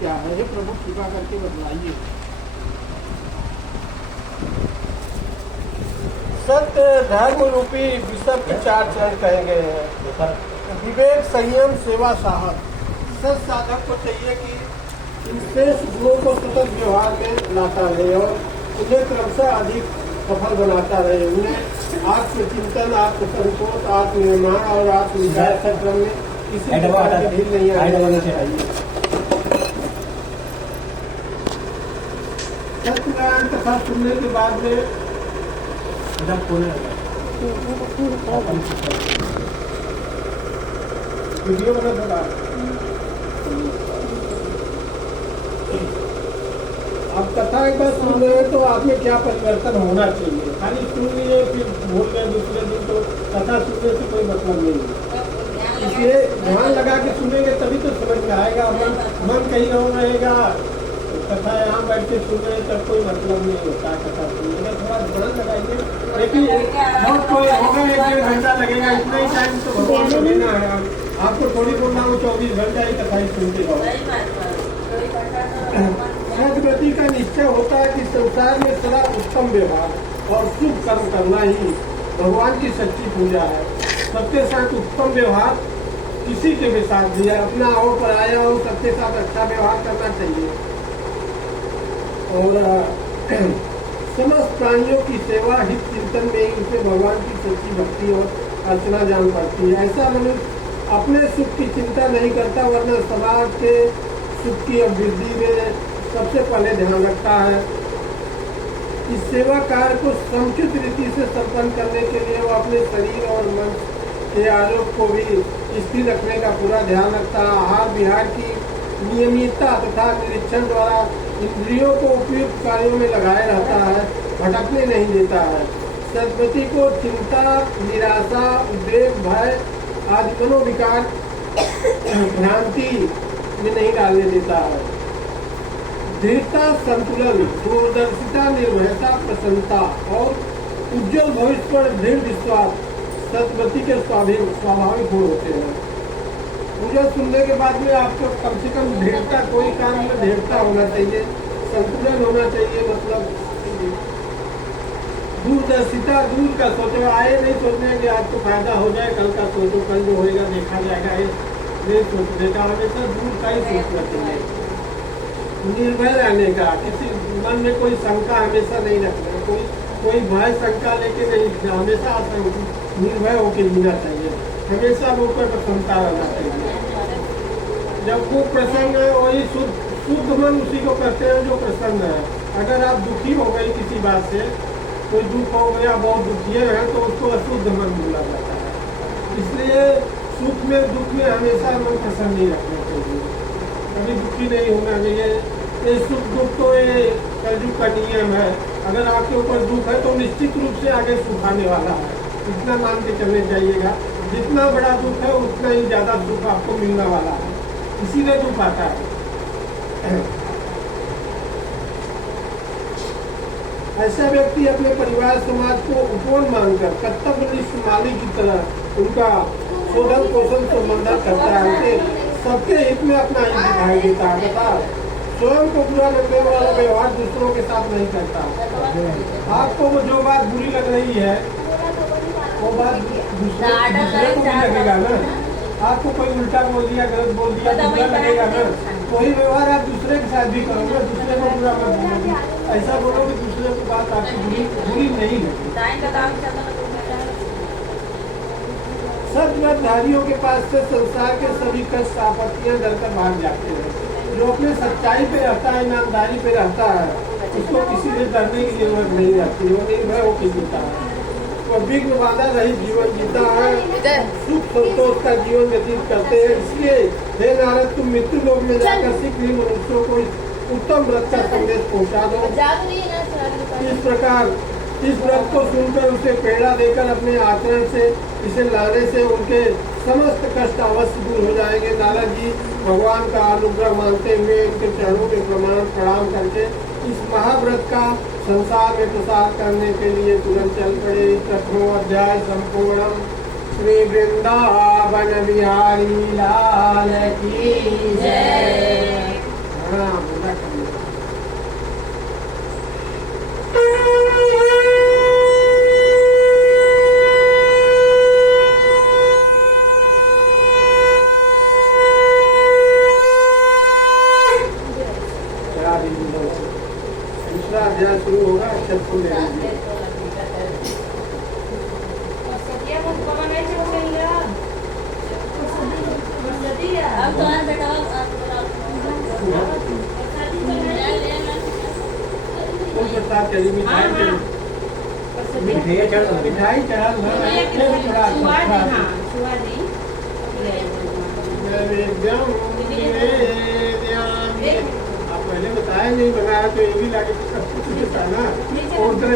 क्या है? हे प्रभु कृपा करके बतलाइए। सत्य धर्म रूपी विषय के 4 चरण कहे गए हैं। विवेक, संयम, सेवा, साहस। सत साधक को चाहिए कि इन शेष गुणों को सतत व्यवहार में लाता रहे और उन्हें क्रमशः अधिक सफल बनाता रहे। उन्हें आत्मचिंतन, आत्मसंतोष, आत्मनिर्माण और आत्मविकास क्रम में किसी प्रकार की ढील नहीं आनी चाहिए। सत्यनारायण कथा सुनने के बाद में वीडियो बना था। अब कथा एक बार सुन रहे हैं तो आप में क्या परिवर्तन होना चाहिए? खाली सुन लिए फिर भूल गए दूसरे दिन, तो कथा सुनने से कोई मतलब नहीं है। इसलिए ध्यान लगा के सुनेंगे तभी तो समझ में आएगा। मन कहीं और रहेगा, कथा यहाँ बैठ के सुन रहे तब कोई मतलब नहीं होता। कथा सुनने का थोड़ा ध्यान लगाइए। लेकिन बहुत कोई होगा 1-1.5 घंटा लगेगा, इतना ही टाइम तो भगवान को देना है। आपको थोड़ी बोलना वो 24 घंटा ही कथा ही सुनते रहो। सदगति का निश्चय होता है कि संसार में सदा उत्तम व्यवहार और शुभ कर्म करना ही भगवान की सच्ची पूजा है। सबके साथ उत्तम व्यवहार किसी के भी साथ भी है, अपना हो पर आया हो, सबके साथ अच्छा व्यवहार करना चाहिए। और समस्त प्राणियों की सेवा हित चिंतन में ही उसे भगवान की सच्ची भक्ति और अर्चना जान पड़ती है। ऐसा मनुष्य अपने सुख की चिंता नहीं करता, वरना समाज के सुख की वृद्धि में सबसे पहले ध्यान रखता है। इस सेवा कार्य को समुचित रीति से संपन्न करने के लिए वो अपने शरीर और मन के आरोप को भी स्थिर रखने का पूरा ध्यान रखता है। आहार विहार की नियमितता तथा निरीक्षण द्वारा इंद्रियों को उपयुक्त कार्यों में लगाए रहता है, भटकने नहीं देता है। सदगति को चिंता, निराशा, उद्वेग, भय आदि मनोविकार भ्रांति में नहीं डालने देता है। दृढ़ता, संतुलन, दूरदर्शिता, निर्भयता, प्रसन्नता और उज्जवल भविष्य पर दृढ़ विश्वास सदगति के स्वाभाविक गुण होते हैं। पूजा सुनने के बाद में आपको कम से कम दृढ़ता, कोई काम में दृढ़ता होना चाहिए, संतुलन होना चाहिए। मतलब दूरदर्शिता, दूर का सोचो, आए नहीं सोचने कि आज तो फायदा हो जाए, कल का सोचो, कल जो होएगा देखा जाएगा, ये सोचने का हमेशा दूर का ही सोचना चाहिए। निर्भय रहने का, किसी मन में कोई शंका हमेशा नहीं रखना, कोई भय शंका लेके नहीं, हमेशा निर्भय होकर जीना चाहिए। हमेशा वो पर प्रसन्नता रहना चाहिए। जब वो प्रसन्न है वही शुद्ध मन उसी को कहते हैं जो प्रसन्न है। अगर आप दुखी हो गए किसी बात से, कोई दुख हो गया, बहुत दुखी है, तो उसको अशुद्ध मन बोला जाता है। इसलिए सुख में दुख में हमेशा मन प्रसन्न नहीं रखना चाहिए, कभी दुखी नहीं होना चाहिए। ये सुख दुख तो ये कलयुग का नियम है। अगर आपके ऊपर दुख है तो निश्चित रूप से आगे सुख आने वाला है, इतना मान के चलने चाहिएगा। जितना बड़ा दुख है उतना ही ज्यादा सुख आपको मिलने वाला है, इसीलिए दुख आता है। ऐसा व्यक्ति अपने परिवार समाज को उपवन मानकर कर्तव्यनिष्ठ माली की तरह उनका शोधन पोषण संबंधन करता है। सबके हित में अपना हित दिखाई देता है तथा स्वयं को बुरा लगने वाला व्यवहार दूसरों के साथ नहीं करता। आपको वो जो बात बुरी लग रही है वो बात दूसरे को भी लगेगा ना। आपको कोई उल्टा बोल दिया, गलत बोल दिया, बुरा लगेगा ना। वही व्यवहार आप दूसरे के साथ भी करोगे, दूसरे को बुरा मत बोलोगे। ऐसा बोलोगे दूसरे को बात आपकी बुरी नहीं है। सद्गतिधारियों के पास से संसार के सभी कष्ट आपत्तियां डरकर भाग जाते हैं। जो अपने सच्चाई पे रहता है, ईमानदारी पे रहता है, उसको किसी से डरने की जरूरत नहीं रहती। वो निर्भय होकर जीता है, वो विघ्न बाधा रहित जीवन जीता है, सुख संतोष का जीवन व्यतीत करते हैं। इसलिए हे नारद, तुम मृत्यु लोक में जाकर शीघ्र मनुष्यों को उत्तम व्रत का संदेश पहुँचा दो। इस प्रकार इस व्रत को सुनकर उसे प्रेरणा देकर अपने आचरण से इसे लाने से उनके समस्त कष्ट अवश्य दूर हो जाएंगे। नारद जी भगवान का अनुग्रह मानते हुए उनके चरणों में प्रणाम करके इस महाव्रत का संसार में प्रसार करने के लिए तुरंत चल पड़े। 8वां अध्याय संपूर्ण। श्री वृंदावन बिहारी लाल की जय। अध्याय शुरू होगा। अक्षर फूल ले लीजिए। फूल प्रसाद चलिए, मिठाई चलिए, मिठाई चढ़ा आप पहले बताया नहीं बनाया तो ये भी लाके ना उधर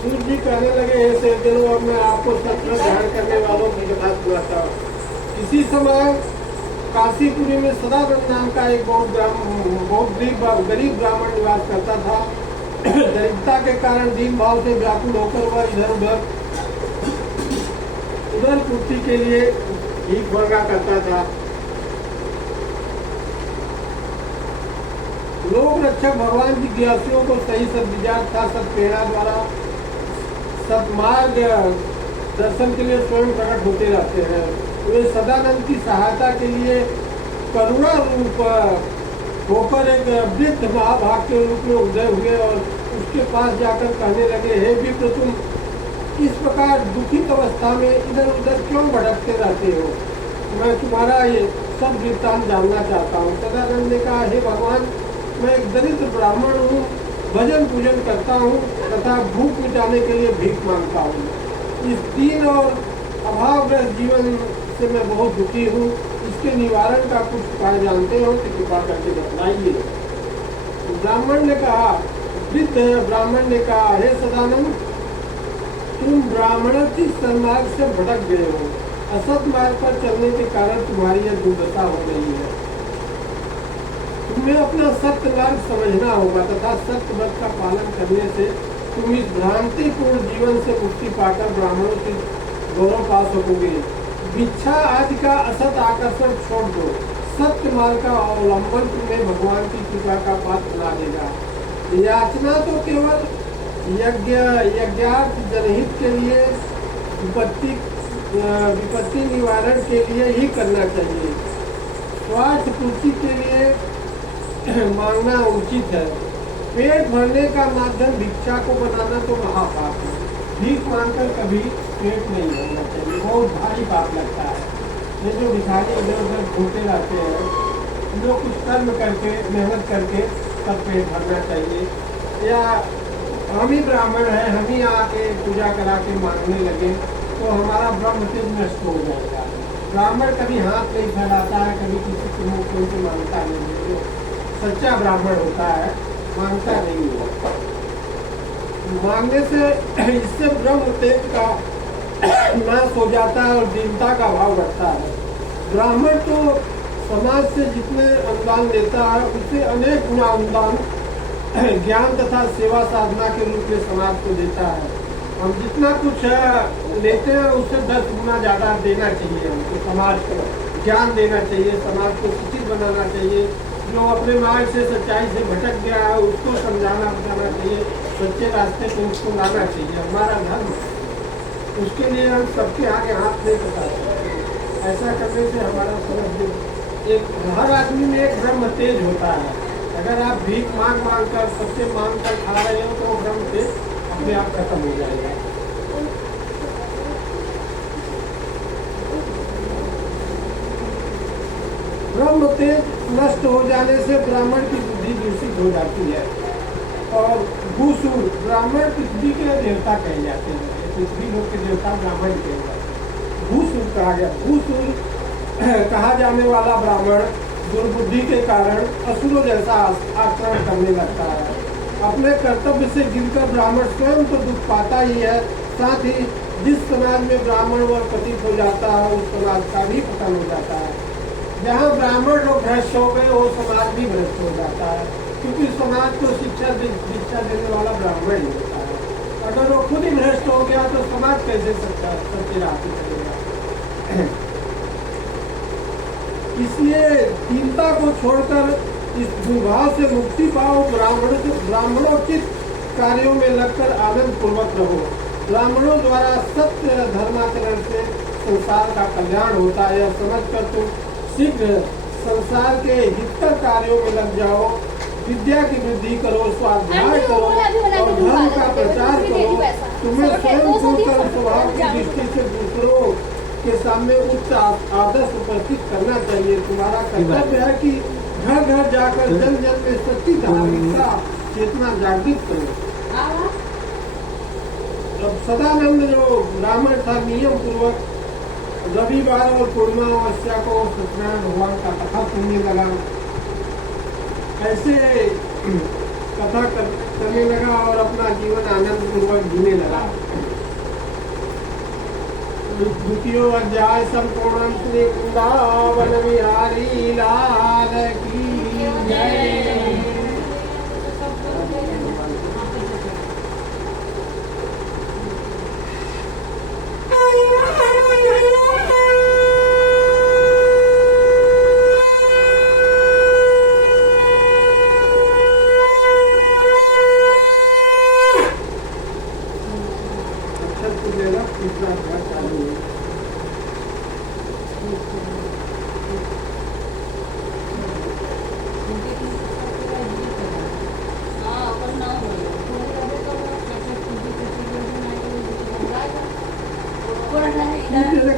सूर्य जी कहने लगे, हे सज्जनों, अब मैं आपको सत्य ग्रहण करने वालों की कथा सुनाता हूँ। इसी समय काशीपुरी में सदानंद नाम का एक बहुत गरीब ब्राह्मण निवास करता था। दरिद्रता के कारण दीन भाव से व्याकुल होकर वह इधर उधर पूर्ति के लिए भीख मांगा करता था। लोक रक्षक भगवान की जिज्ञासुओं को सही सद्विचार था, सत्प्रेरणा द्वारा सत्मार्ग दर्शन के लिए स्वयं प्रकट होते रहते हैं। वे सदानंद की सहायता के लिए करुणा रूप होकर एक वृद्ध महाभाग के रूप में उदय हुए और उसके पास जाकर कहने लगे, हे विप्र, तुम इस प्रकार दुखित अवस्था में इधर उधर क्यों भटकते रहते हो? मैं तुम्हारा ये सब वृत्तांत जानना चाहता हूँ। सदानंद ने कहा, हे भगवान, मैं एक दरिद्र ब्राह्मण हूँ, भजन पूजन करता हूँ तथा भूख मिटाने के लिए भीख मांगता हूँ। इस दीन और अभावग्रस्त जीवन से मैं बहुत दुखी हूँ। इसके निवारण का कुछ उपाय जानते हो तो कृपा करके बतलाइए। ब्राह्मण ने कहा, वृद्ध ब्राह्मण ने कहा, हे सदानंद, तुम ब्राह्मणोचित सन्मार्ग से भटक गए हो। असत मार्ग पर चलने के कारण तुम्हारी यह दुर्दशा हो गई है। तुम्हें अपना सत्य मार्ग समझना होगा तथा सत्य व्रत का पालन करने से तुम इस भ्रांतिपूर्ण जीवन से मुक्ति पाकर ब्राह्मणों से गौरव पा सकोगे। इच्छा आदि का असत आकर्षण छोड़ दो। सत्य मार्ग का अवलंबन तुम्हें भगवान की कृपा का पात्र बना देगा। याचना तो केवल यज्ञार्थ जनहित के लिए, विपत्ति निवारण के लिए ही करना चाहिए। स्वार्थ पूर्ति के लिए मांगना उचित है। पेट भरने का माध्यम भिक्षा को बनाना तो महापाप है। भीख मांगकर कभी पेट नहीं भरना चाहिए, बहुत भारी पाप लगता है। ये जो भिखारी इधर उधर घूमते रहते हैं, जो कुछ कर्म करके मेहनत करके तब पेट भरना चाहिए। या हम ही ब्राह्मण हैं, हम ही आके पूजा करा के मांगने लगे तो हमारा ब्रह्म तेज नष्ट हो जाएगा। ब्राह्मण कभी हाथ नहीं फैलाता है, कभी किसी के मुख से मांगता नहीं है। जो सच्चा ब्राह्मण होता है मांगता नहीं है। मांगने से इससे ब्रह्म तेज का नाश हो जाता है और दीनता का भाव बढ़ता है। ब्राह्मण तो समाज से जितने अनुदान लेता है उससे अनेक गुना अनुदान ज्ञान तथा सेवा साधना के रूप में समाज को देता है। हम जितना कुछ लेते हैं उससे 10 गुना ज़्यादा देना चाहिए। हमको समाज को ज्ञान देना चाहिए, समाज को शिक्षित बनाना चाहिए। जो अपने मार्ग से सच्चाई से भटक गया है उसको समझाना बताना चाहिए, सच्चे रास्ते पे उसको लाना चाहिए। हमारा धर्म, उसके लिए हम सबके आगे हाथ नहीं बता सकते। ऐसा करने से हमारा समझ एक हर आदमी में एक ब्रह्म तेज होता है। अगर आप भीख मांग कर सबसे मांग कर खा रहे हो तो वो ब्रह्म तेज अपने आप खत्म हो जाएगा। ब्रह्म तेज नष्ट हो जाने से ब्राह्मण की बुद्धि दूषित हो जाती है। और भूसूर, ब्राह्मण पृथ्वी के देवता कहे जाते हैं। पृथ्वी लोग के देवता ब्राह्मण कहे जाते हैं। भूसूर कहा गया। भूसूर कहा जाने वाला ब्राह्मण दुर्बुद्धि के कारण असुरों जैसा आचरण करने लगता है। अपने कर्तव्य से गिरकर ब्राह्मण स्वयं तो दुख पाता ही है, साथ ही जिस समाज में ब्राह्मण वर्ग पतित हो जाता है उस समाज का भी पतन हो जाता है। जहाँ ब्राह्मण लोग भ्रष्ट हो गए वो समाज भी भ्रष्ट हो जाता है, क्योंकि समाज को दीक्षा देने वाला ब्राह्मण ही होता है। अगर वो खुद ही भ्रष्ट हो गया तो समाज कैसे सच्चे राह पे चलेगा। इसलिए दीनता को छोड़कर इस दुर्भाव से मुक्ति पाओ। ब्राह्मणोचित कार्यों में लगकर आनंद पूर्वक रहो। ब्राह्मणों द्वारा सत्य धर्माचरण से संसार का कल्याण होता है। यह समझकर तुम शीघ्र संसार के हितकर कार्यों में लग जाओ। विद्या की वृद्धि करो, स्वाध्याय करो और धर्म का प्रचार करो। तुम्हें स्वयं को कर्म स्वभाव की दृष्टि से दूसरों के सामने उच्च आदर्श उपस्थित करना चाहिए। तुम्हारा कर्तव्य है कि घर घर जाकर जन जन में सच्ची धार्मिकता चेतना जागृत करो। अब सदानंद जो ब्राह्मण था, नियम पूर्वक रविवार और पूर्णिमा अमावस्या को सत्यनारायण भगवान का कथा सुनने लगा। ऐसे कथा करने लगा और अपना जीवन आनंद पूर्वक जीने लगा। द्वितीय अध्याय संपूर्ण। श्री वृंदावन बिहारी लाल की जय।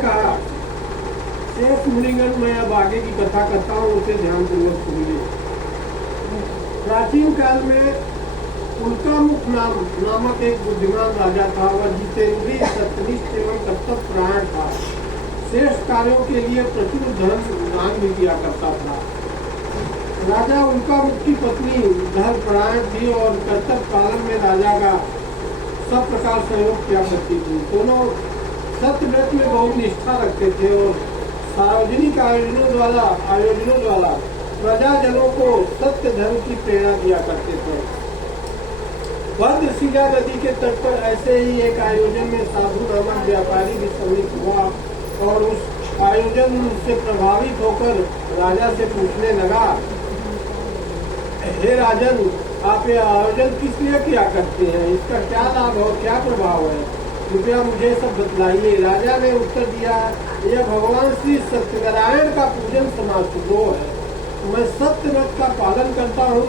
कहा शेष मुनिगण, मैं अब आगे की कथा करता हूँ, उसे ध्यान पूर्वक सुनिए। प्राचीन काल में उल्कामुख नामक एक बुद्धिमान राजा था। वह जितेंद्रिय, सत्यनिष्ठ एवं कर्तव्यपरायण था। श्रेष्ठ कार्यों के लिए प्रचुर धन दान भी किया करता था। राजा उल्कामुख की पत्नी धर्मपरायण थी और कर्तव्य पालन में राजा का सब प्रकार सहयोग किया करती थी। दोनों सत्यव्रत में बहुत निष्ठा रखते थे और सार्वजनिक आयोजनों द्वारा प्रजाजनों को सत्य धर्म की प्रेरणा दिया करते थे। भद्रशिला नदी के तट पर ऐसे ही एक आयोजन में साधु नामक व्यापारी भी सम्मिलित हुआ और उस आयोजन से प्रभावित होकर राजा से पूछने लगा, हे राजन, आप ये आयोजन किस लिए किया करते हैं? इसका क्या लाभ और क्या प्रभाव है? कृपया मुझे सब बतलाइए। राजा ने उत्तर दिया, यह भगवान श्री सत्यनारायण का पूजन समारोह है। मैं सत्य व्रत का पालन करता हूँ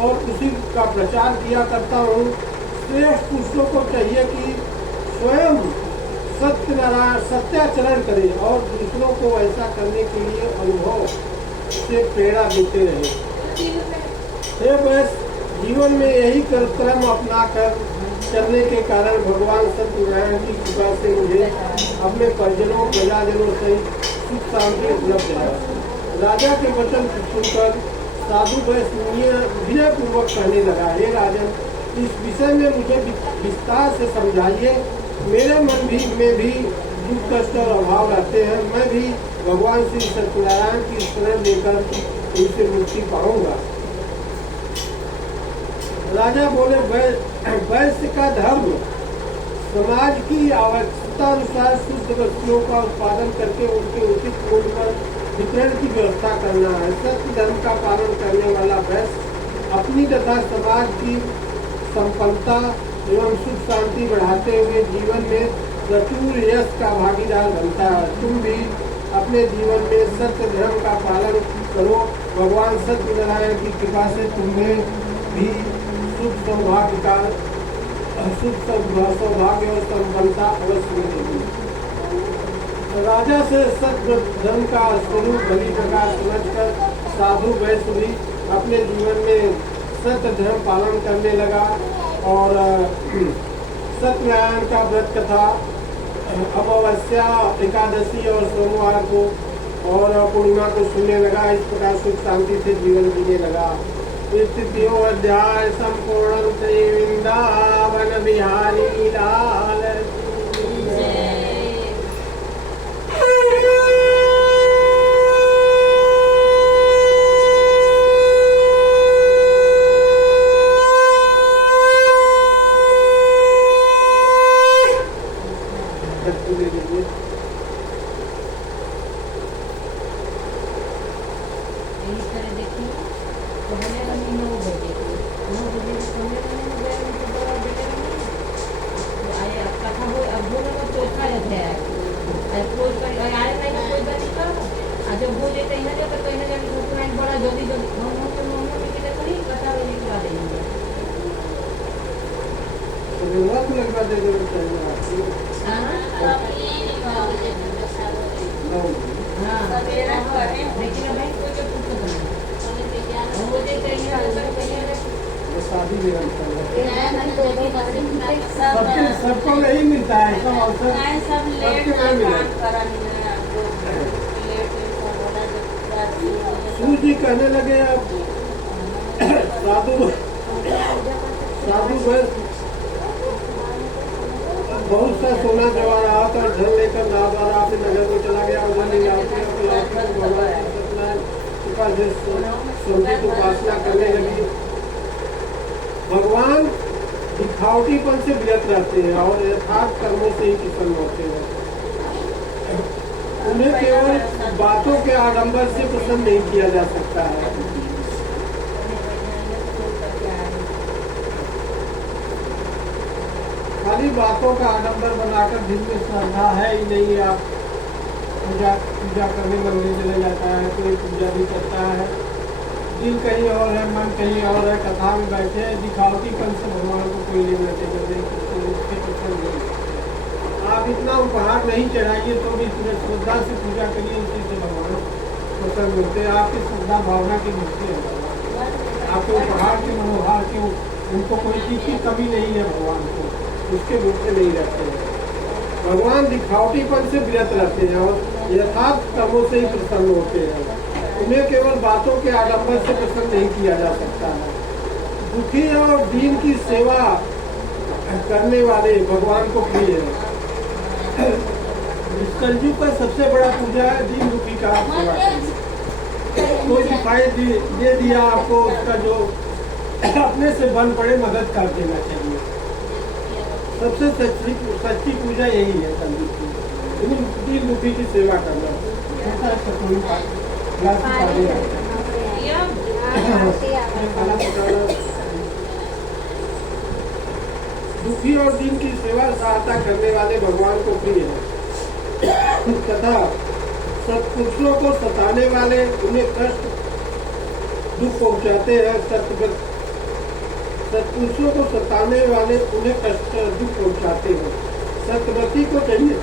और उसी का प्रचार किया करता हूँ। श्रेष्ठ पुरुषों को चाहिए कि स्वयं सत्याचरण करें और दूसरों को ऐसा करने के लिए अनुभव से प्रेरणा देते रहे। बस जीवन में यही क्रम अपनाकर चलने के कारण भगवान सत्यनारायण की कृपा से मुझे अपने परिजनों प्रजाजनों से सुख शांति उपलब्ध है। राजा के वचन सुनकर साधु विनय पूर्वक कहने लगा, हे राजन, इस विषय में मुझे विस्तार से समझाइए। मेरे मन में भी दुख कष्ट और अभाव रहते हैं। मैं भी भगवान श्री सत्यनारायण की शरण लेकर उनसे मुक्ति पाऊंगा। राजा बोले, वैश्य का धर्म समाज की आवश्यकता अनुसार शुद्ध वस्तुओं का उत्पादन करके उनके उचित मूल्य पर वितरण की व्यवस्था करना है। सत्य धर्म का पालन करने वाला वैश्य अपनी तथा समाज की संपन्नता एवं सुख शांति बढ़ाते हुए जीवन में प्रचुर यश का भागीदार बनता है। तुम भी अपने जीवन में सत्य धर्म का पालन करो। भगवान सत्यनारायण की कृपा से तुम्हें भी सुख सौभाग्य और संपन्नता अवश्य मिलेगी। राजा से सत्य धर्म का स्वरूप भली प्रकार समझकर साधु वैश्य भी अपने जीवन में सत्य धर्म पालन करने लगा और सत्यनारायण का व्रत कथा अमावस्या, एकादशी और सोमवार को और पूर्णिमा को सुनने लगा। इस प्रकार सुख शांति से जीवन जीने लगा। तृतीय अध्याय संपूर्ण। श्री वृंदावन बिहारी लाल की जय। खोज कर आए नहीं ना कोई बात का जब हो जाए कहीं ना जाके डॉक्यूमेंट बड़ा जल्दी हम तो नॉर्मल में के कहीं कटा लेने के बाद देंगे तो जरूरत लगवा दे देना चाहिए आपको। हां लेकिन भाई कोई के पूछ नहीं हो जाए कहीं ना शादी भी सबको नहीं मिलता है, सब अवसर सबके नहीं मिला। सूर्य जी कहने लगे अब साधु बस बहुत सा सोना जवार आकर धन लेकर नाबार आपने नगर को चला गया, उधर नहीं आते संगीत उपासना करने लगी। भगवान दिखावटीपन से विरत रहते हैं और यथार्थ कर्मों से ही प्रसन्न होते हैं। उन्हें केवल बातों के आडंबर से प्रसन्न नहीं किया जा सकता है। खाली बातों का आडंबर बनाकर दिल में श्रद्धा है ही नहीं, आप पूजा करने मंदिर चले जाता है, कोई पूजा भी करता है, दिल कहीं और है, मन कहीं और है, कथा में बैठे दिखावटीपन से भगवान को कोई लेना चाहिए। आप इतना उपहार नहीं चढ़ाइए तो भी पूरे श्रद्धा से पूजा करिए, उसी से भगवान प्रसन्न होते हैं। आपकी श्रद्धा भावना की दृष्टि है, आपके उपहार के मनोभाव के उनको कोई चीज की कमी नहीं है, भगवान को उसके रूप में नहीं रहते हैं। भगवान दिखावटीपन से विरत रहते हैं और यथार्थ कर्मों से ही प्रसन्न होते हैं। उन्हें केवल बातों के आडंबर से प्रसन्न नहीं किया जा सकता है। दुखी और दीन की सेवा करने वाले भगवान को प्रिय है। इस कलयुग का सबसे बड़ा पूजा है दीन दुखी का सेवा करना। कोई दिखाई दे दिया आपको, उसका जो अपने से बन पड़े मदद कर देना चाहिए। सबसे सच्ची पूजा यही है कलयुग की, दीन दुखी की सेवा करना। दुखी और दीन की सेवा सहायता करने वाले भगवान को प्रिय है तथा सत्पुरुषों को सताने वाले उन्हें कष्ट दुख पहुंचाते हैं। सत्पुरुषों को सताने वाले उन्हें कष्ट दुख पहुंचाते हैं। सत्यवती को चाहिए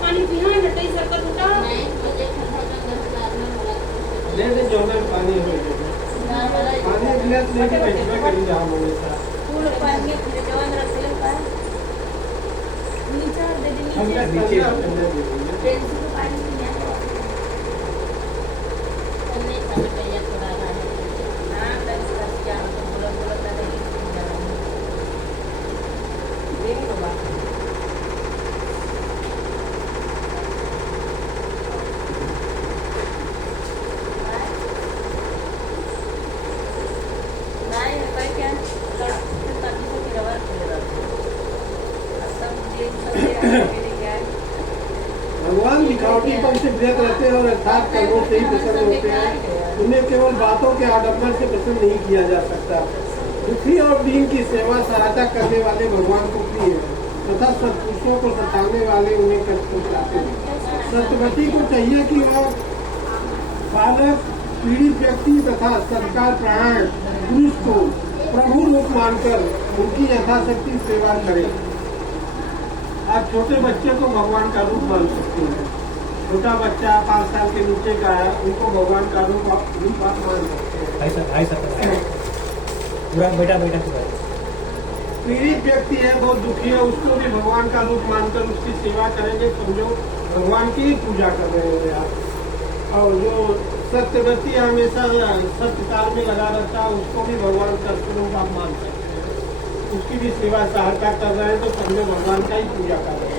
पानी पीना है नहीं सरकत उठा ले जो ना पानी हो पानी गिलास लेके बैठना करी जा हमेशा पूरे पानी में जवान रखले का नीचे दे दी नीचे पेंसिल को पानी पीना अन्य सब पे या थोड़ा हां तब क्या तो बोला था नहीं देखो बात भगवान दिखावटीपन से विरत रहते हैं और यथार्थ कर्मों से ही प्रसन्न होते हैं। उन्हें केवल बातों के आडंबर से प्रसन्न नहीं किया जा सकता। दुखी और दीन की सेवा सहायता करने वाले भगवान को प्रिय है तथा सत्पुरुषों को सताने वाले उन्हें कष्ट पहुंचाते हैं। सत्यवती को चाहिए कि वह बालक पीड़ित व्यक्ति तथा सरकार प्राण पुरुष को प्रभु रूप मानकर उनकी यथाशक्ति सेवा करे। आप छोटे बच्चे को भगवान का रूप मान सकते हैं। छोटा बच्चा 5 साल के नीचे का है, उनको भगवान का रूप आप मान सकते हैं। पूरा बेटा पीड़ित व्यक्ति है, बहुत दुखी है, उसको भी भगवान का रूप मानकर उसकी सेवा करेंगे, समझो भगवान की ही पूजा कर रहे हैं आप। और जो सत्यव्रती हमेशा सत्य काल में लगा रहता है, उसको भी भगवान का स्वरूप आप मान सकते हैं। उसकी भी सेवा सहायता कर रहे हैं तो समझो भगवान का ही पूजा कर रहे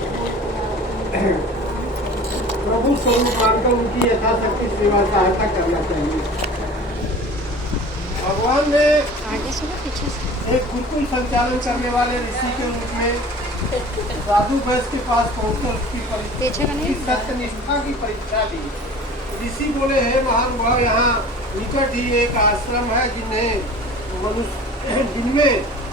हैं। प्रभु स्वरूप मानकर उनकी यथाशक्ति सेवा सहायता करना चाहिए। भगवान ने एक गुरुकुल संचालन करने वाले ऋषि के रूप में साधु वैश्य के पास पहुंचकर उसकी सत्यनिष्ठा की परीक्षा ली। ऋषि बोले, हे महानुभाव, यहाँ निकट ही एक आश्रम है जिनमें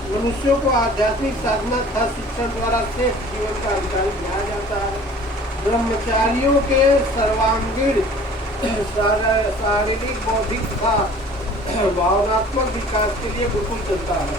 मनुष्यों को आध्यात्मिक साधना तथा शिक्षण द्वारा श्रेष्ठ जीवन का अधिकारी किया जाता है। ब्रह्मचारियों के सर्वांगीण शारीरिक बौद्धिक तथा भावनात्मक विकास के लिए गुरुकुल चलता है।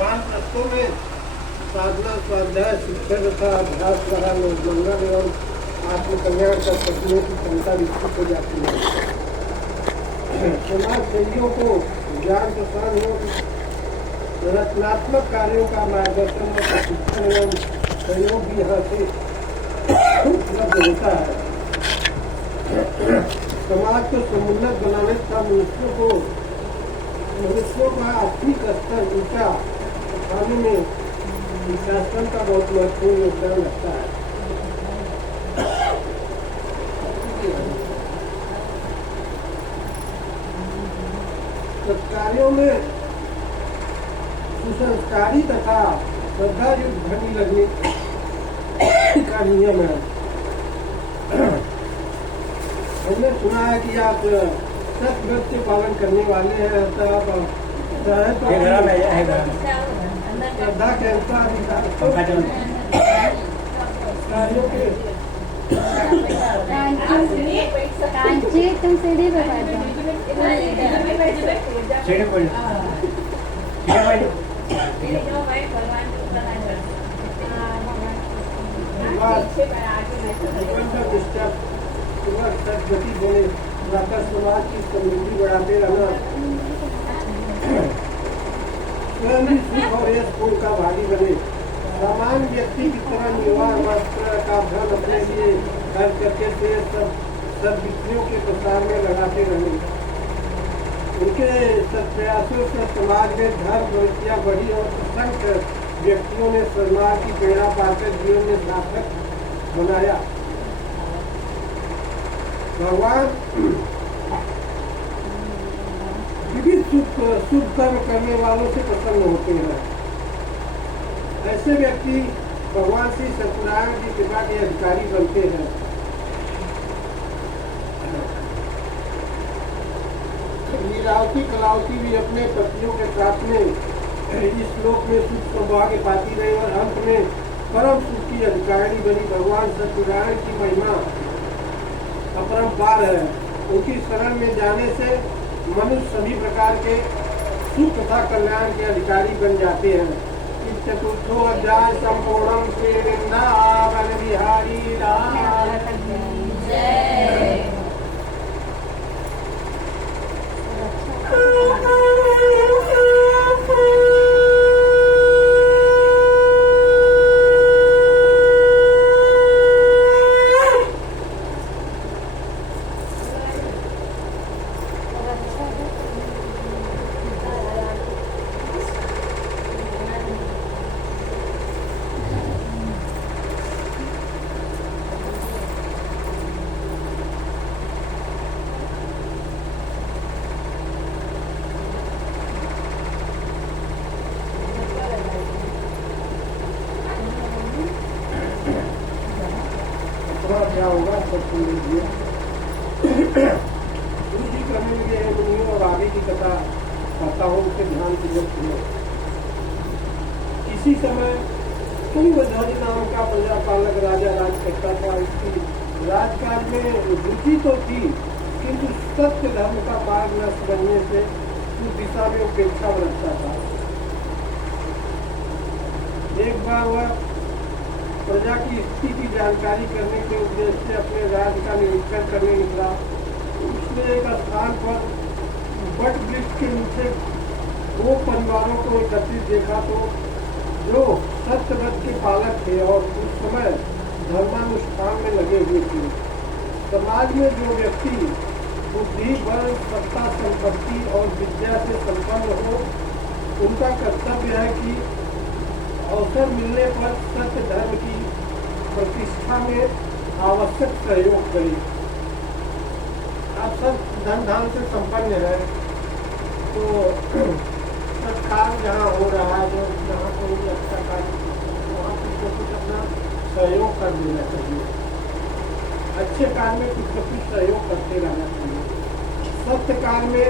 वानप्रस्थों में साधना स्वाध्याय शिक्षण तथा अभ्यास द्वारा मंगल एवं आत्मकल्याण कर सकने की क्षमता विकसित हो जाती है। समाज सेवियों को ज्ञान प्रसार एवं रचनात्मक कार्यों का मार्गदर्शन और प्रशिक्षण एवं सहयोग भी यहाँ से उपलब्ध होता है। समाज को समुन्नत बनाने तथा मनुष्यों का आर्थिक स्तर ऊंचा उठाने में शासन का बहुत महत्वपूर्ण योगदान रहता है। सत्कार्यों में सुसंस्कारी तथा श्रद्धा युक्त ध्वनि लगने का नियम है। हमने सुना है कि आप सत्व्रत के पालन करने वाले हैं, तब श्रद्धा के अनुसार कार्यों के कांची तुम सीढ़ी पे बैठो। गति देने समाज की समृद्धि बढ़ाते रहना, स्वयं भी सुख और यश पूर्ण का भागी बने। सामान्य व्यक्ति की तरह निर्वाह वस्त्र का धन अपने लिए खर्च करके से सब विषयों के प्रसार में लगाते रहे। उनके सत्प्रयासों से समाज में धर्म प्रवृत्तियाँ बढ़ी और असंख्य व्यक्तियों ने समाज की प्रेरणा पाकर जीवन में सार्थक बनाया। भगवान विविध शुभ कर्म करने वालों से प्रसन्न होते हैं। ऐसे व्यक्ति भगवान श्री सत्यनारायण की कृपा के अधिकारी बनते हैं। लीलावती कलावती भी अपने पतियों के साथ में इस श्लोक में सुख सौभाग्य पाती रही और अंत में परम सुख की अधिकारी बनी। भगवान सत्यनारायण की महिमा अपरंपार है। उनकी शरण में जाने से मनुष्य सभी प्रकार के सुख तथा कल्याण के अधिकारी बन जाते हैं। चतुर्थो अध्याय संपूर्णम श्री वृंदावन बिहारी लाल जय। क्या होगा सब सुन लीजिए। गुरु जी करने लगे हैं मुनियों और आगे की कथा कहता हूँ, उसे ध्यान पूर्वक सुनो। इसी समय तुंगध्वज नाम का प्रजापालक राजा राज करता था। इसकी राजकाज में रुचि तो थी, किंतु सत्य धर्म का मार्ग न समझने से उस दिशा में उपेक्षा बरतता था। एक बार वह प्रजा की स्थिति की जानकारी करने के उद्देश्य से अपने राज्य का निरीक्षण करने निकला। उसने एक स्थान पर वट वृक्ष के नीचे 2 परिवारों को एकत्रित देखा, तो जो सत्यव्रत के पालक थे और उस समय धर्मानुष्ठान में लगे हुए थे। समाज में जो व्यक्ति बुद्धि, बल, सत्ता, संपत्ति और विद्या से संपन्न हो, उनका कर्तव्य है कि अवसर मिलने पर सत्य धर्म की प्रतिष्ठा में आवश्यक सहयोग करें। आप सब धन धान से संपन्न है तो सब काम जहाँ हो रहा है, जो जहाँ कोई अच्छा कार्य वहाँ कुछ अपना सहयोग कर देना चाहिए। अच्छे कार्य में कुछ न कुछ सहयोग करते रहना चाहिए। सत्य कार्य में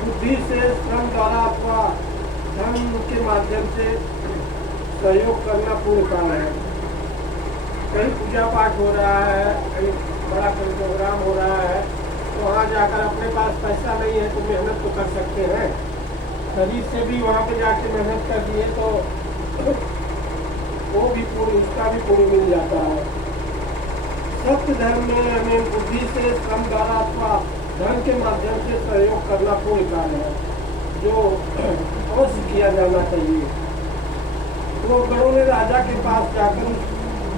बुद्धि से, श्रम द्वारा अथवा धर्म के माध्यम से सहयोग करना पूर्ण कार्य है। कहीं पूजा पाठ हो रहा है, कहीं बड़ा कोई प्रोग्राम हो रहा है, तो वहाँ जाकर अपने पास पैसा नहीं है तो मेहनत तो कर सकते हैं। शरीर से भी वहाँ पे जाके मेहनत कर दिए तो वो भी पूर्ण, उसका भी पूर्ण मिल जाता है। सत्य धर्म में हमें बुद्धि से, श्रम द्वारा अथवा धन के माध्यम से सहयोग करना पूर्ण कार्य है, जो अवश्य किया जाना चाहिए। तो गणों ने राजा के पास जाकर उस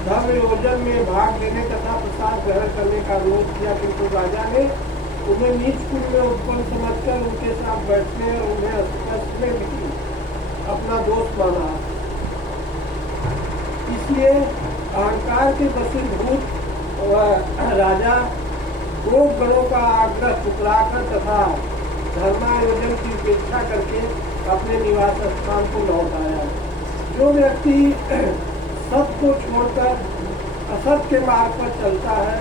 धर्म योजन में भाग लेने तथा प्रसाद ग्रहण करने का अनुरोध किया, किंतु राजा ने उन्हें नीच कुल में उत्पन्न समझकर उनके साथ बैठने और उन्हें स्पर्श में भी अपना दोस्त माना। इसलिए अहंकार के वशीभूत राजा दो गणों का आग्रह ठुकराकर तथा धर्मायोजन की उपेक्षा करके अपने निवास स्थान को लौट आया। जो व्यक्ति सत्य को छोड़कर असत्य के मार्ग पर चलता है,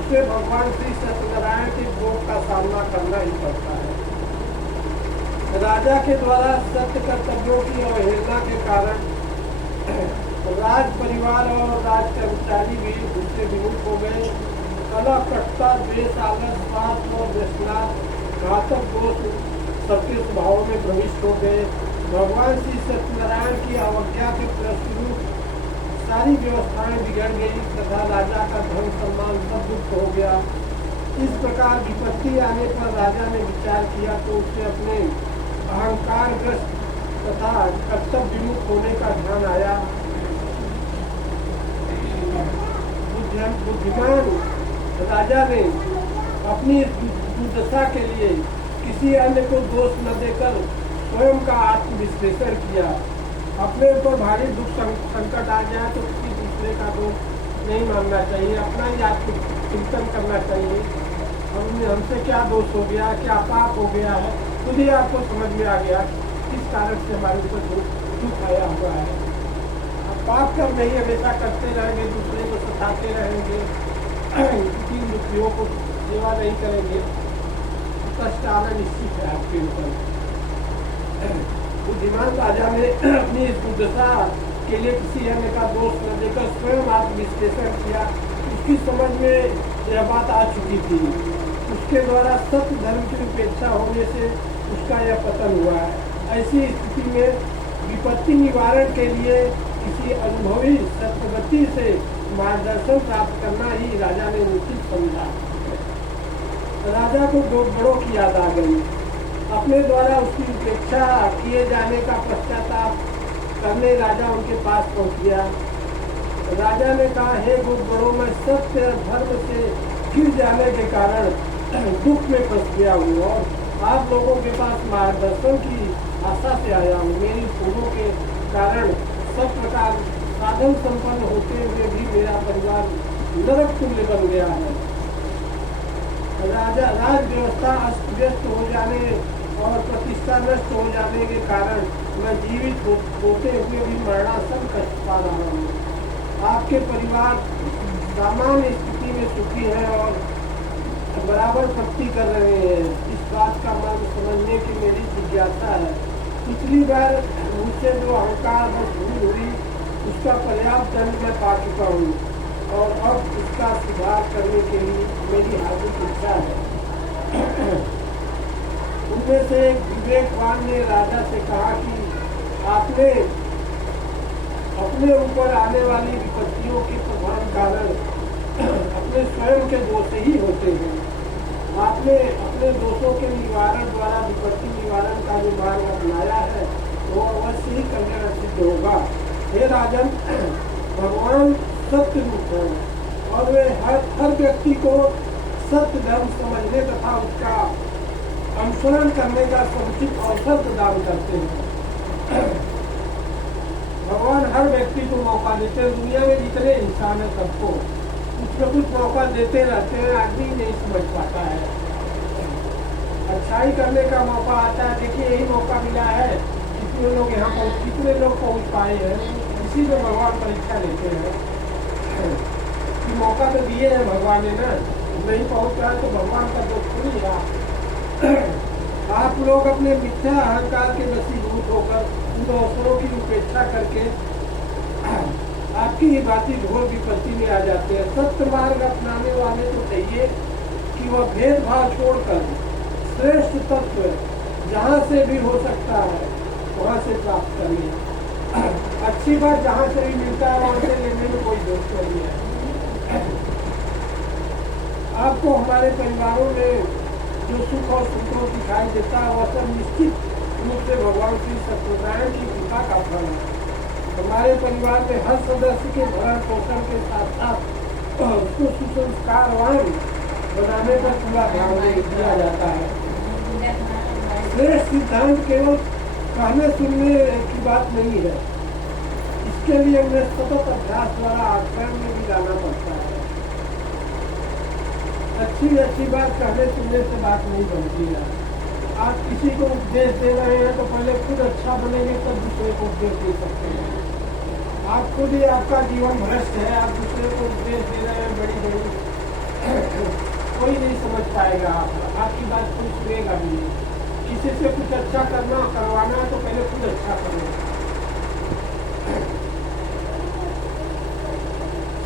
उसे भगवान श्री सत्यनारायण के भोग का सामना करना ही पड़ता है। राजा के द्वारा सत्य कर्तव्यों की अवहेलना के कारण राज परिवार और राज कर्मचारी भी उससे विमुख हो गए। कला, कटुता, द्वेष, आलस, स्वार्थ और व्यसना, घातक दोष सबके स्वभाव में प्रविष्ट हो गए। भगवान श्री सत्यनारायण की अवज्ञा के फलस्वरूप सारी व्यवस्थाएं बिगड़ गई तथा राजा का धन सम्मान सब दुष्ट हो गया। इस प्रकार विपत्ति आने पर राजा ने विचार किया तो उससे अपने अहंकारग्रस्त तथा कर्तव्य विमुख होने का ध्यान आया। बुद्धिमान राजा ने अपनी दुर्दशा के लिए किसी अन्य को दोष न देकर स्वयं का आत्मविश्लेषण किया। अपने ऊपर भारी दुख संकट आ जाए तो किसी दूसरे का दोष नहीं मानना चाहिए, अपना ही आत्मचिंतन करना चाहिए। हमसे क्या दोष हो गया, क्या पाप हो गया है, खुद ही आपको समझ में आ गया किस कारण से हमारे ऊपर दुख आया हुआ है। पाप कर नहीं हमेशा करते रहेंगे, दूसरे को सताते रहेंगे, किसी दुखियों को सेवा नहीं करेंगे, कष्ट आना निश्चित है आपके ऊपर। बुद्धिमान राजा ने अपनी इस दुर्दशा के लिए किसी अन्य का दोष न देकर स्वयं आत्मविश्लेषण किया। उसकी समझ में यह बात आ चुकी थी। उसके द्वारा सत्य धर्म की उपेक्षा होने से उसका यह पतन हुआ है। ऐसी स्थिति में विपत्ति निवारण के लिए किसी अनुभवी सत्यवती से मार्गदर्शन प्राप्त करना ही राजा ने उचित समझा। राजा को दो बड़ों की याद आ गई। अपने द्वारा उसकी उपेक्षा किए जाने का पश्चाताप करने राजा उनके पास पहुंच गया। राजा ने कहा, हे गुरुगणों, मैं सत्य धर्म से गिर जाने के कारण दुख में फंस गया हूँ और आप लोगों के पास मार्गदर्शन की आशा से आया हूँ। मेरी भूलों के कारण सब प्रकार साधन संपन्न होते हुए भी मेरा परिवार नरक तुल्य बन गया है। राज व्यवस्था अस्त व्यस्त हो जाने और प्रतिष्ठा नष्ट हो जाने के कारण मैं जीवित होते हुए भी मरणासन कष्ट पा रहा हूँ। आपके परिवार सामान्य स्थिति में सुखी है और बराबर भक्ति कर रहे हैं। इस बात का मर्म समझने की मेरी जिज्ञासा है। पिछली बार मुझसे जो अहंकार और भूल हुई उसका पर्याप्त दंड मैं पा चुका हूँ और अब उसका सुधार करने के लिए मेरी हार्दिक इच्छा है। उनमें से एक विवेकवान ने राजा से कहा कि आपने अपने ऊपर आने वाली विपत्तियों के प्रधान कारण अपने स्वयं के दोष ही होते हैं। आपने अपने दोषों के निवारण द्वारा विपत्ति निवारण का जो मार्ग अपनाया है वो अवश्य ही कल्याण सिद्ध होगा। हे राजन, भगवान सत्य रूप है और वे हर व्यक्ति को सत्य धर्म समझने तथा उसका अनुसरण करने का समुचित अवसर प्रदान करते हैं। भगवान व्यक्ति को मौका देते हैं। दुनिया में जितने इंसान है सबको कुछ न कुछ मौका देते रहते हैं, आदमी नहीं समझ पाता है। अच्छाई करने का मौका आता है, देखिए यही मौका मिला है, कितने लोग यहाँ पहुँच, कितने लोग पहुँच पाए हैं, इसी में भगवान परीक्षा लेते हैं कि मौका तो दिए हैं भगवान ने ना, नहीं पहुँच रहा है तो भगवान का दोष थोड़ी है। आप लोग अपने मिथ्या अहंकार के वशीभूत होकर उन अवसरों की उपेक्षा करके आपकी ही बाती घोर विपत्ति में आ जाते हैं। सत्य मार्ग अपनाने वाले को चाहिए कि वह भेदभाव छोड़कर श्रेष्ठ तत्व जहाँ से भी हो सकता है वहाँ से प्राप्त कर ले। अच्छी बात जहाँ से भी मिलता है वहाँ से लेने में कोई दोष नहीं है। आपको हमारे परिवारों में जो सुख और संतोष दिखाई देता है वह सब निश्चित रूप से भगवान श्री सत्यनारायण की कृपा का फल है। हमारे परिवार में हर सदस्य के भरण पोषण के साथ साथ उसको सुसंस्कारवान बनाने पर पूरा ध्यान दिया जाता है। श्रेष्ठ सिद्धांत केवल कहने सुनने की बात नहीं है, इसके लिए हमें सतत अभ्यास द्वारा आचरण में भी लाना पड़ता है। अच्छी बात कहने सुनने से बात नहीं बनती है। आप किसी को उपदेश दे रहे हैं तो पहले खुद अच्छा बनेंगे तब दूसरे को उपदेश दे सकते हैं। आप खुद ही आपका जीवन भ्रष्ट है, आप दूसरे को उपदेश दे रहे हैं बड़ी कोई नहीं समझ पाएगा, आपकी बात कोई सुनेगा भी नहीं। किसी से कुछ अच्छा करवाना है तो पहले खुद अच्छा करो।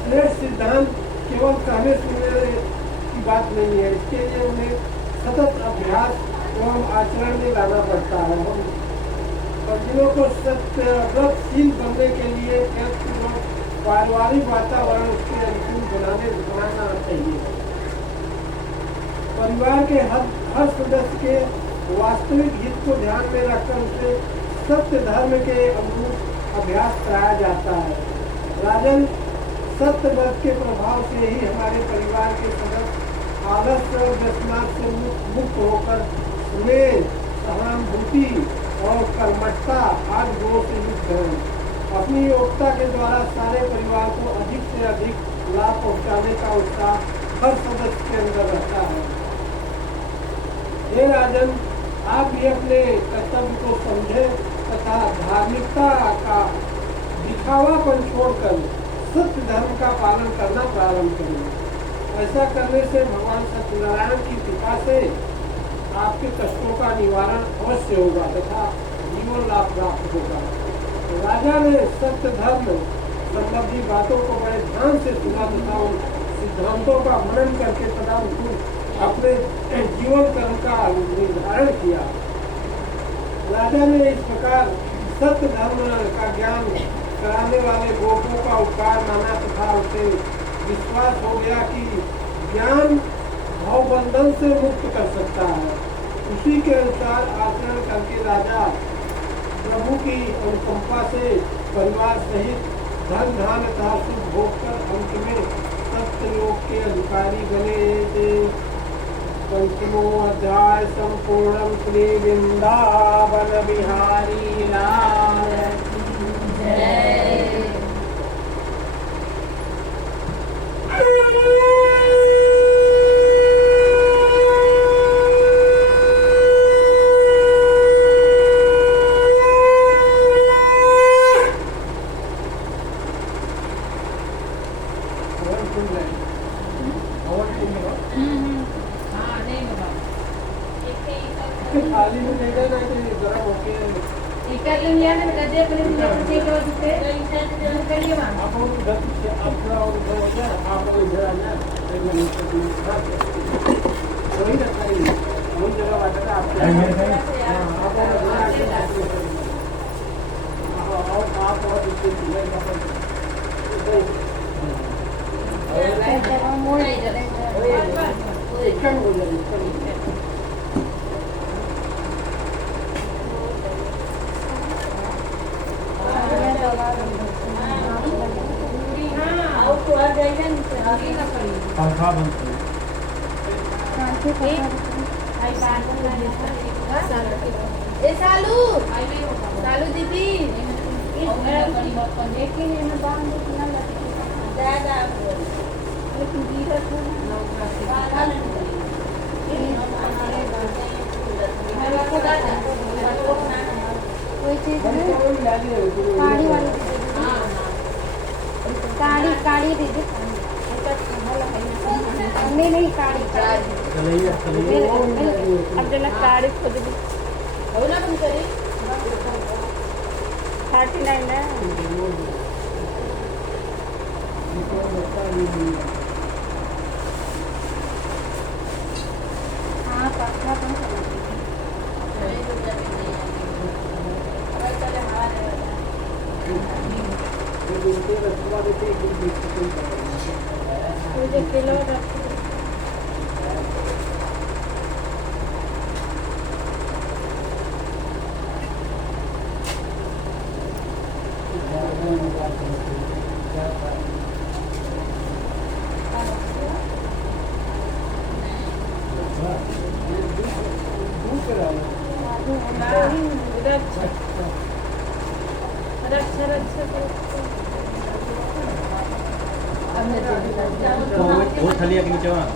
श्रेष्ठ सिद्धांत केवल कहने सुनने की बात नहीं है, इसके लिए उन्हें सतत अभ्यास एवं आचरण में लाना पड़ता है। हम बच्चों को सत्यव्रतशील बनने के लिए पारिवारिक वातावरण उसके अनुकूल बनाना चाहिए। परिवार के हर सदस्य के वास्तविक हित को ध्यान में रखकर उसे सत्य धर्म के अनुरूप अभ्यास कराया जाता है। राजन, सत्य व्रत के प्रभाव से ही हमारे परिवार के सदस्य आलस्य और व्यसनात् से मुक्त होकर स्नेह, सहानुभूति और कर्मठता आदि गुणों से युक्त हैं। अपनी योग्यता के द्वारा सारे परिवार को अधिक से अधिक लाभ पहुंचाने का उत्साह हर सदस्य के अंदर रहता है। हे राजन, आप भी अपने कर्तव्य को समझे तथा धार्मिकता का दिखावापन छोड़कर सत्य धर्म का पालन करना प्रारंभ करें। ऐसा करने से भगवान सत्यनारायण की कृपा से आपके कष्टों का निवारण अवश्य होगा तथा जीवन लाभ प्राप्त होगा। राजा ने सत्य धर्म संबंधी बातों को बड़े ध्यान से सुना तथा उन सिद्धांतों का मनन करके तदनुरूप अपने जीवन कर्म का निर्धारण किया। राजा ने इस प्रकार सत्य धर्म का ज्ञान कराने वाले गोपों का उपकार माना तथा उसे विश्वास हो गया कि ज्ञान भावबंधन से मुक्त कर सकता है। उसी के अनुसार आचरण करके राजा प्रभु की अनुकंपा से परिवार सहित धन धान तथा सुख भोग कर अंत में सत्यलोक के अधिकारी बने थे। पंचमो अध्याय संपूर्ण। श्री वृंदावन बिहारी लाल की जय। थाली में दे देना तो ये गर्म होके इधर ले लिया ना बेटा, दे अपने बच्चे के बाद से करिए मां। आप लोग उधर से अपना और उधर हो जाए, आप लोग इधर आ जाए, एक मिनट तक वही रखा ही वही जगह बात है आपके। हाँ, आप और आप और इसके चूल्हे का मोड़ इधर एकम हो जाए। पंखा बंद सालू सालू दीदी कोई चीज में काढ़ी वाली दे दीजिए। काढ़ी दीजिए। नहीं काढ़ी अब जला काढ़ी खुद भी 39 है। हाँ पक्का तो मुझे किलो रख वो थलिया के नीचे वहाँ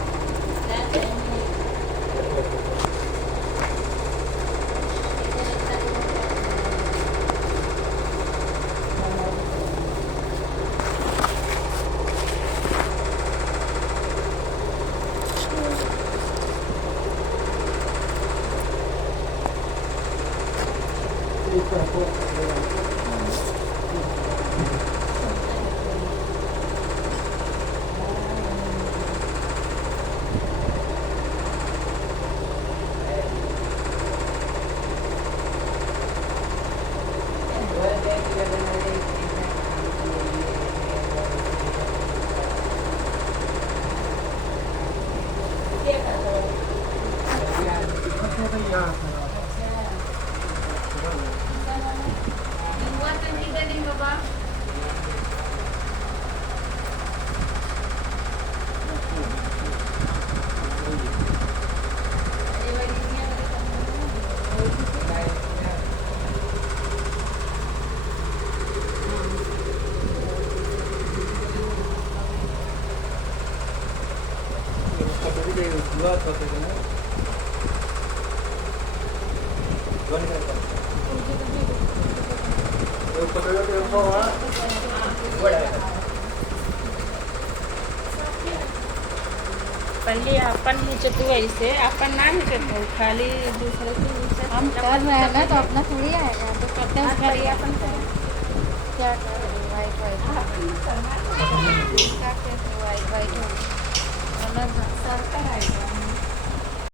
पहले अपन नीचतू ऐसे अपन ना नीचतू खाली दूसरे से नीचे हम कर रहे हैं ना तो अपना थोड़ी आएगा तो करते हैं करिए अपन क्या कर रहे हैं वाइट क्या कर रहे हैं वाइट अलग सर का आएगा